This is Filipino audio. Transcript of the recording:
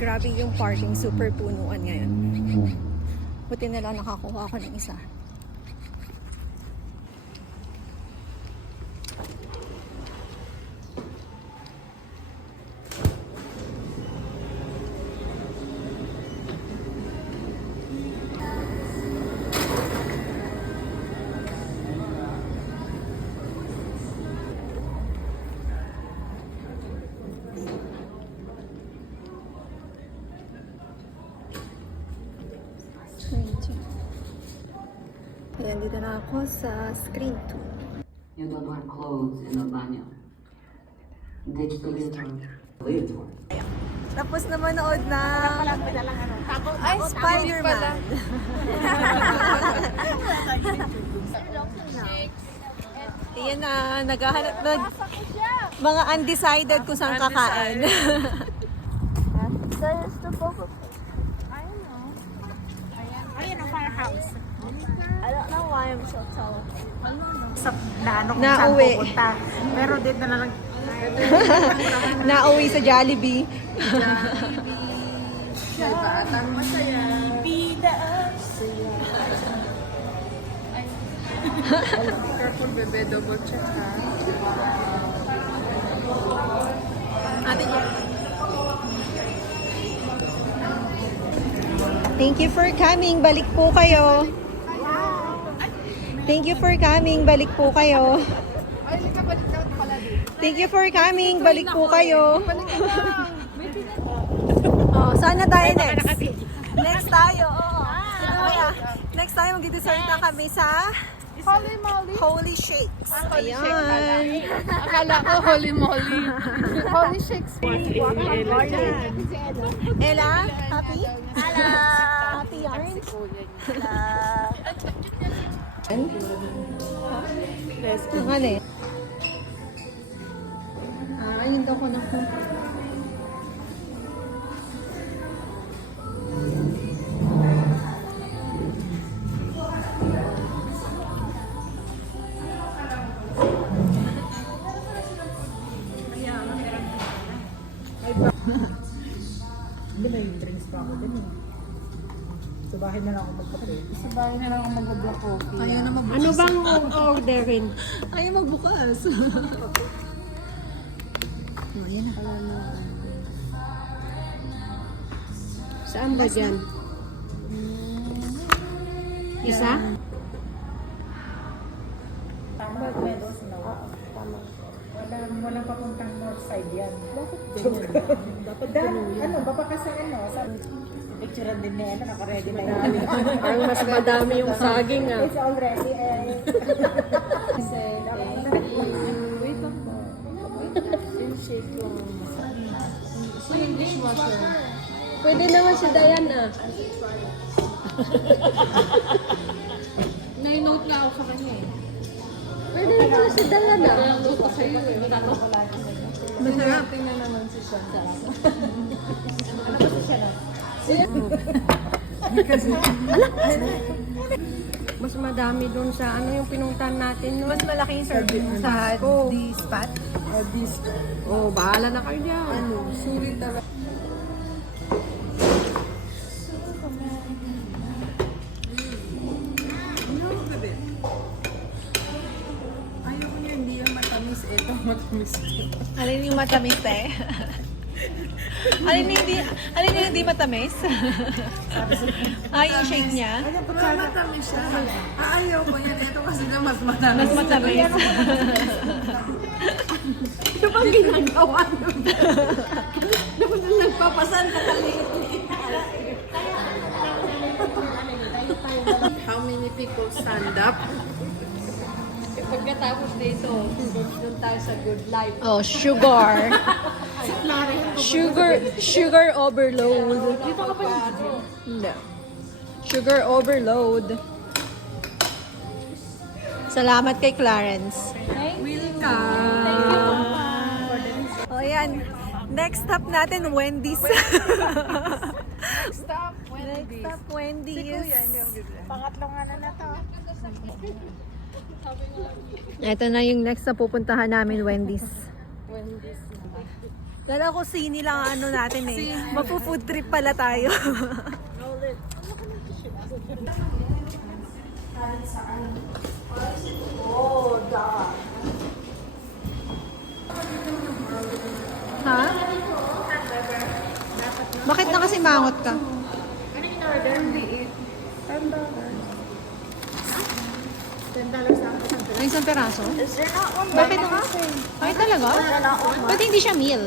Grabe yung parking, super punuan ngayon. Buti na lang nakakuha ako ng isa. Ayan, dito na ako sa screen 2. You don't wear clothes in the banyo. Ditch the leotard. Tapos na manood na ay, Spider-Man. Ayan na, naghahanap mga undecided kung saan kakain. There's the Boba Fett. I know. Ayan ang firehouse. I don't know why I'm so tall. Sa naano kung Nauwi. saan pupunta. Pero dito na lang. Nauwi sa Jollibee. May batang masaya. Bida ang saya. Careful bebe, double check ha. Ate niya. Thank you for coming. Balik po kayo. Thank you for coming. Balik po kayo. Thank you for coming. Balik po kayo. Oh, sana tayo next. Next tayo. Oo. Next tayo mag-dessert na kami sa Holy moly. Holy Shakes. Ayan. Akala ko holy moly. Holy shakes. Ella, happy? Hello. Happy yarn? Ang ano eh? Ayun daw ko na po. Hindi, may drinks pa ako din eh. Sa bahay na lang ako magkape. Sa bahay na lang ako mag-black coffee. Ayaw na magbukas. Ano bang orderin? Ayaw magbukas. Oh, ayan na. Saan ba dyan? Isa? Tama, Meadows, no? Walang papuntang north side yan. Bakit ganyan? Dapat ano, baba ka sa ano? Sa picturean din na ano, naka-ready na yun. Parang mas madami yung saging ah. It's already Wait lang po. Shake lang. Si dishwasher. Pwede naman si Diana. Nai-note lang ako sa kanya eh. Pwede naman si Diana. Nai-note ko sa'yo eh. Masarap. Tingnan naman si Sean. Ano ba si Shannon? Mas madami dun sa ano yung pinuntahan natin. No? Mas malaking serving sa D-spot. Oh, bahala na kayo dyan. Ano, sulit talaga. Ayaw niya, hindi yung matamis. Ito, matamis. Alin yung matamis eh? Alin yung hindi matamis? Yung shake niya? Pero matamis siya. Ayaw ko yan. Ito kasi na mas matamis. Mas matamis. Ito bang ginagawa nyo? Dapat na nagpapasan ka kaliit. How many people stand up? Pagkatapos dito, doon tayo sa good life. Oh, sugar. Sugar overload. Dito ka pa dito. No. Sugar overload. Salamat kay Clarence. Welcome. O yan. Next stop natin, Wendy's. Stop. Next stop, Wendy's. Pangatlong ano na to. Ito na yung next na pupuntahan namin, Wendy's. Kala ko sini lang ang ano natin eh. Mapu-food trip pala tayo. Ha? Bakit na kasi mangot ka? Ano yung order? $10 May isang peraso? Is there not one? Bakit? Ay talaga? Ba't hindi siya meal?